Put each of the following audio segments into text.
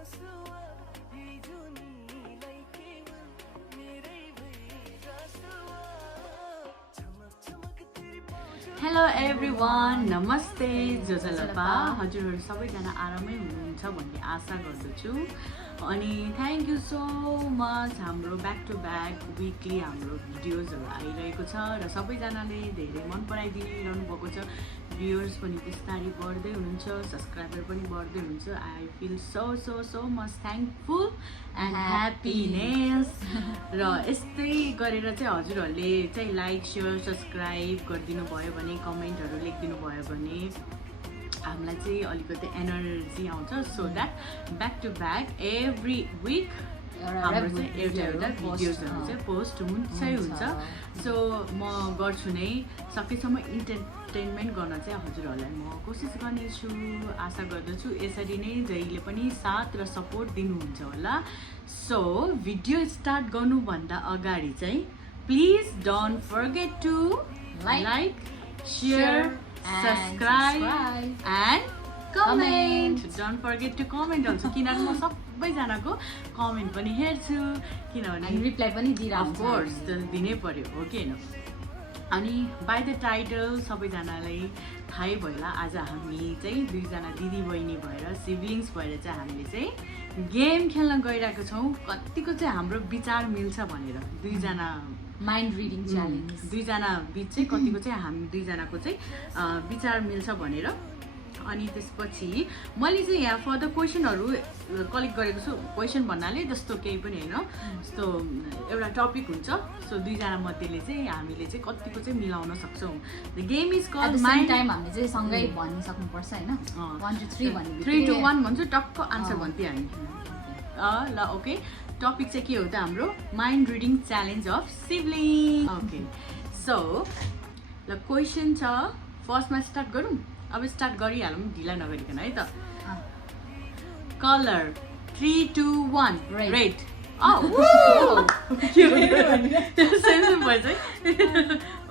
Hello everyone, नमस्ते जोजलपा। हजुरहरू सबैजना आरामै हुनुहुन्छ भन्ने आशा गर्दछु। अनि थ्याङ्क यू सो मच। हाम्रो ब्याक टु ब्याक विकली हाम्रो भिडियोजहरू आइरहेको छ र सबैजनाले धेरै मन पराइदिइरहनु भएको छ। भ्युअर्स पनि बिस्तारै बढ्दै हुनुहुन्छ, सब्सक्राइबर पनि बढ्दै हुनुहुन्छ। I feel so so so much thankful and happiness. र यस्तै गरेर चाहिँ हजुरहरूले चाहिँ लाइक सेयर सब्सक्राइब गरिदिनु भयो भने, कमेन्टहरू लेखिदिनु भयो भने हामीलाई चाहिँ अलिकति एनर्जी आउँछ। So that back to back every week हाम्रो चाहिँ एउटा भिडियोजहरू चाहिँ पोस्ट हुन्छै हुन्छ। सो म गर्छु नै, सकेसम्म इन्टरटेनमेन्ट गर्न चाहिँ हजुरहरूलाई म कोसिस गर्नेछु। आशा गर्दछु यसरी नै जहिले पनि साथ र सपोर्ट दिनुहुन्छ होला। सो भिडियो स्टार्ट गर्नुभन्दा अगाडि चाहिँ please don't forget to like share subscribe and comment. Don't forget to comment also, किनभने म सबैजनाको कमेन्ट पनि हेर्छु, किनभने रिप्लाई पनि दिइरहेको अफ कोर्स दिनै पर्यो, हो कि होइन। अनि बाई द टाइटल सबैजनालाई थाहै भयो होला, आज हामी चाहिँ दुईजना दिदी बहिनी भएर, सिब्लिङ्स भएर चाहिँ हामीले चाहिँ गेम खेल्न गइरहेको छौँ। कतिको चाहिँ हाम्रो विचार मिल्छ भनेर, दुईजना माइन्ड रिडिङ च्यालेन्ज, दुईजना बिच चाहिँ कतिको चाहिँ हामी दुईजनाको चाहिँ विचार मिल्छ भनेर। अनि त्यसपछि मैले चाहिँ यहाँ फर्दर क्वेसनहरू कलेक्ट गरेको छु। क्वेसन भन्नाले जस्तो केही पनि होइन, जस्तो एउटा टपिक हुन्छ। सो दुईजना मध्येले चाहिँ हामीले चाहिँ कतिको चाहिँ मिलाउन सक्छौँ। The game is called mind time हामीले चाहिँ सँगै भन्न सक्नुपर्छ होइन। 1 2 3 भन्ने 3 2 1 भन्छु, टक्क आन्सर भन्थ्यो हामी। ल ओके, टपिक चाहिँ के हो त हाम्रो? Mind reading challenge of sibling. Okay, so ल क्वेसन छ, फर्स्टमा स्टार्ट गरौँ। अब स्टार्ट गरिहालौँ ढिला नगरिकन है त। Colour 3 2 1 red.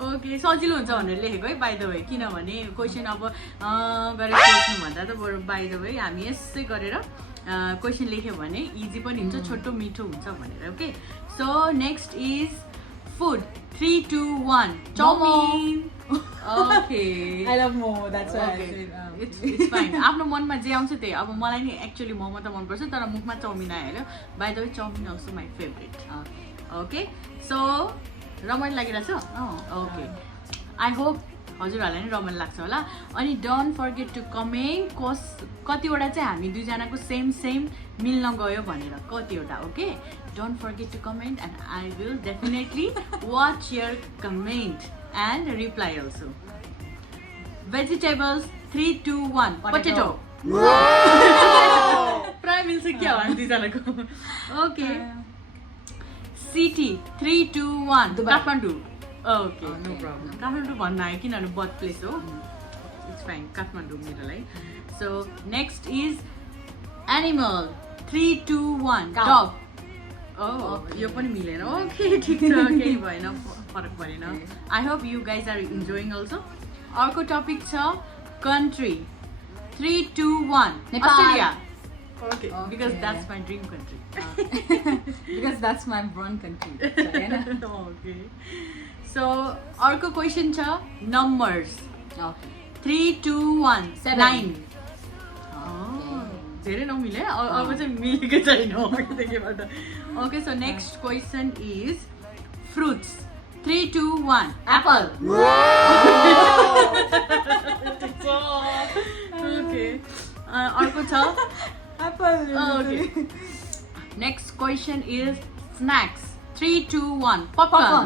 ओके, सजिलो हुन्छ भनेर लेखेको है बाई द वे, किनभने क्वेसन अब गरेर सोच्नुभन्दा त बरु बाई द वे हामी यसै गरेर क्वेसन लेख्यो भने इजी पनि हुन्छ, छोटो मिठो हुन्छ भनेर। Okay, so next is food 3 2 1 chow mein. Okay. I love momo, that's why okay. I said it's fine. आफ्नो मनमा जे आउँछ त्यही। अब मलाई नि एक्चुअली मोमो त मनपर्छ, तर मुखमा चाउमिन आयो। By the way chow mein also my favourite. Okay, so रमाइलो लागिरहेछ? ओके, आई होप हजुरहरूलाई नि रमाइलो लाग्छ होला। अनि डोन्ट फर्गेट टु कमेन्ट कतिवटा चाहिँ हामी दुईजनाको सेम सेम मिल्न गयो भनेर, कतिवटा। Okay, don't forget to comment and I will definitely watch your comment and reply also. Vegetables 3 2 1 potato. प्राय मिल्छ क्या हो दुईजनाको। Okay, city 3 2 1 Kathmandu. Okay, no problem. Kathmandu भन्न आयो किनभने बर्थ प्लेस हो। इट्स फाइन, काठमाडौँ मेरो लागि। So next is animal 3 2 1 dog. यो पनि मिलेन। ओके, ठिक छ, केही भएन, फरक परेन। I hope you guys are enjoying also. अर्को टपिक छ country 3 2 1 Australia. Okay, because that's my dream country, because that's my born country. Okay, so अर्को क्वेसन छ नम्बर्स 3 2 1 9। धेरै नमिले, अब चाहिँ मिलेकै छैन अघिदेखिबाट। Okay, so next question is fruits 3 2 1 apple. Okay, अर्को छ Apple. Okay, next question is snacks 3 2 1 popcorn.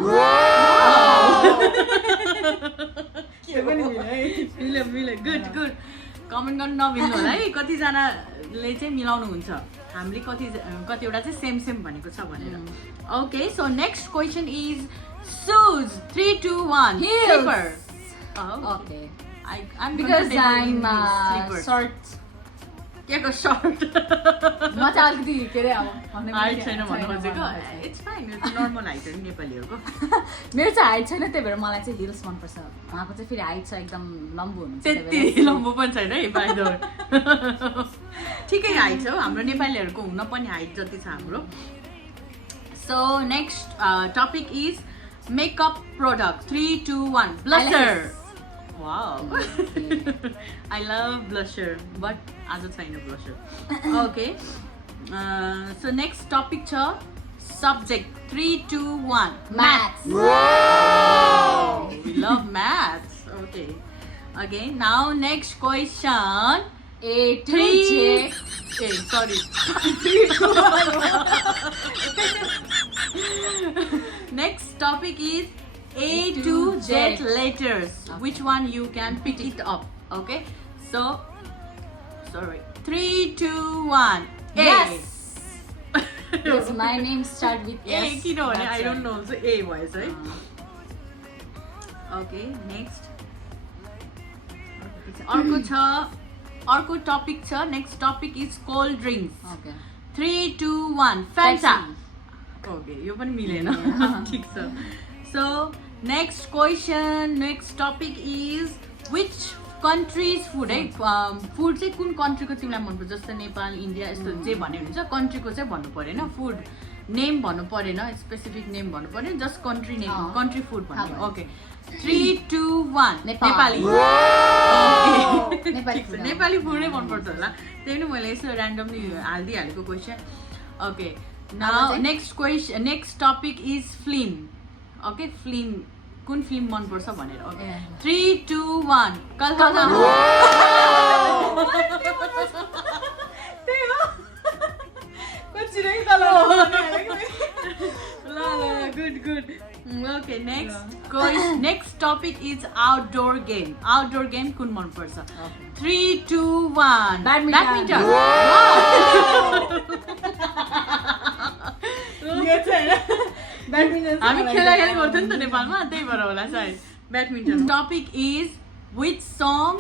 मिल्यो मिल्यो, गुड गुड। कमेन्ट गर्नु नबिल्नु होला है, कतिजनाले चाहिँ मिलाउनुहुन्छ, हामीले कतिवटा चाहिँ सेम सेम भनेको छ भनेर। Okay, so next question is shoes 3 2 1 slipper. Okay, I'm because I'm slippers. short. Yeah, go short. म चाहिँ अलिकति के अरे अब हाइट छैन भन्नु खोजेको it's fine it's normal height हो नि नेपालीहरूको मेरो चाहिँ हाइट छैन त्यही भएर मलाई चाहिँ हिल्स मनपर्छ उहाँको चाहिँ फेरि हाइट छ एकदम लम्बु हुनुहुन्छ त्यति लम्बो पनि छैन है बाइ द वे ठिकै हाइट छ हाम्रो नेपालीहरूको हुन पनि हाइट जति छ हाम्रो so next topic is makeup product 3, 2, 1 blusher wow I love blusher but आज छैन blusher okay so next topic छ subject 3, 2, 1 Maths. We love maths. Okay. Okay. Now next question. A to J. Sorry. Next topic is A to Z letters. Okay. Which one you can pick it up? Okay. So, sorry. 3, 2, 1. A. Yes. Yes, my name start with A. S. किनभने That's I don't right. know. So A voice, right? Okay. Next. अर्को topic छ next topic is cold drinks Okay. 3, 2, 1 Fanta. Pepsi. Okay यो पनि मिलेन ठिक छ so next question next topic is which countries food है food चाहिँ कुन कन्ट्रीको तिमीलाई मनपर्छ जस्तै नेपाल इन्डिया यस्तो जे भन्यो भने चाहिँ कन्ट्रीको चाहिँ भन्नु परेन फुड नेम भन्नु परेन स्पेसिफिक नेम भन्नु परेन just country name country food भन्नु ओके 3, 2, 1 नेपाली नेपाली फुडै मनपर्छ होला त्यही पनि मैले यसो ऱ्यान्डमली हालिदिइहालेको question okay now next question next topic is film okay film कुन फिल्म मनपर्छ भनेर ओके 3, 2, 1 कलकत्ता त्यही हो good okay next topic is outdoor game kun man parcha 3, 2, 1 badminton यो चाहिँ हामी खेला गर्थ्यौँ नि त नेपालमा त्यही भएर होला सायद badminton topic is which song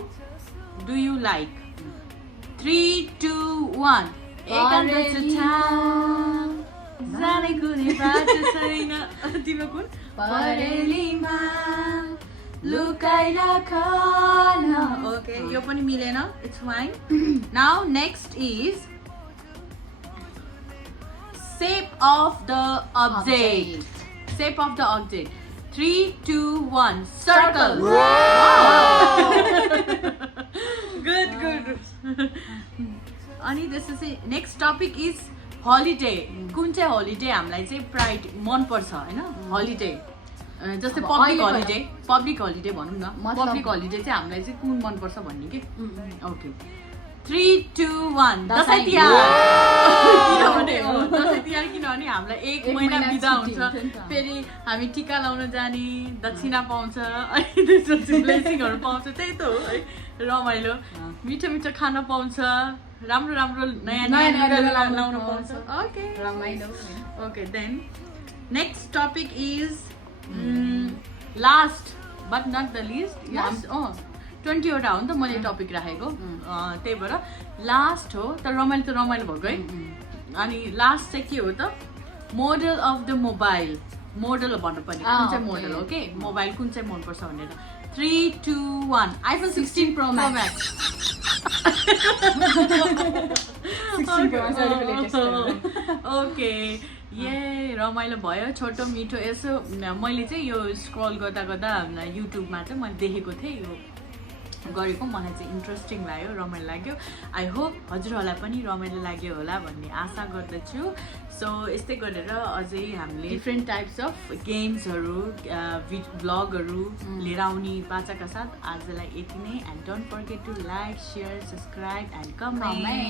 do you like 3, 2, 1 जाने कुनै बाटो छैन तिम्रो कुन परेलीमा लुकाइराख न ओके यो पनि मिलेन it's fine now next is shape of the object 3, 2, 1 circle good अनि त्यसपछि नेक्स्ट टपिक इज हलिडे कुन चाहिँ हलिडे हामीलाई चाहिँ प्राइड मनपर्छ होइन हलिडे जस्तै पब्लिक हलिडे भनौँ न पब्लिक हलिडे चाहिँ हामीलाई चाहिँ कुन मनपर्छ भन्ने कि ओके 3, 2, 1 दसैँ तिहार किनभने हामीलाई 1 महिना बिदा हुन्छ फेरि हामी टिका लाउन जाने दक्षिणा पाउँछ अनि त्यसपछि ब्लेसिङहरू पाउँछ त्यही त हो है रमाइलो मिठो खाना पाउँछ राम्रो नयाँ लाउन पाउँछ ओके रमाइलो okay then next topic is last but not the least 20 वटा हो नि त मैले टपिक राखेको त्यही भएर लास्ट हो तर रमाइलो भएको है अनि लास्ट चाहिँ के हो त model of the mobile model भन्नुपर्ने कुन चाहिँ मोडल हो के मोबाइल कुन चाहिँ मनपर्छ भनेर 3, 2, 1 iPhone 16 Pro Max ओके ये रमाइलो भयो छोटो मिठो यसो मैले चाहिँ यो स्क्रल गर्दा युट्युबमा चाहिँ मैले देखेको थिएँ यो गरेको मलाई चाहिँ इन्ट्रेस्टिङ लाग्यो रमाइलो लाग्यो आई होप हजुरहरूलाई पनि रमाइलो लाग्यो होला भन्ने आशा गर्दछु सो यस्तै गरेर अझै हामीले डिफ्रेन्ट टाइप्स अफ गेम्सहरू भ्लगहरू लिएर आउने बाचाका साथ आजलाई यति नै and don't forget to like share subscribe and comment by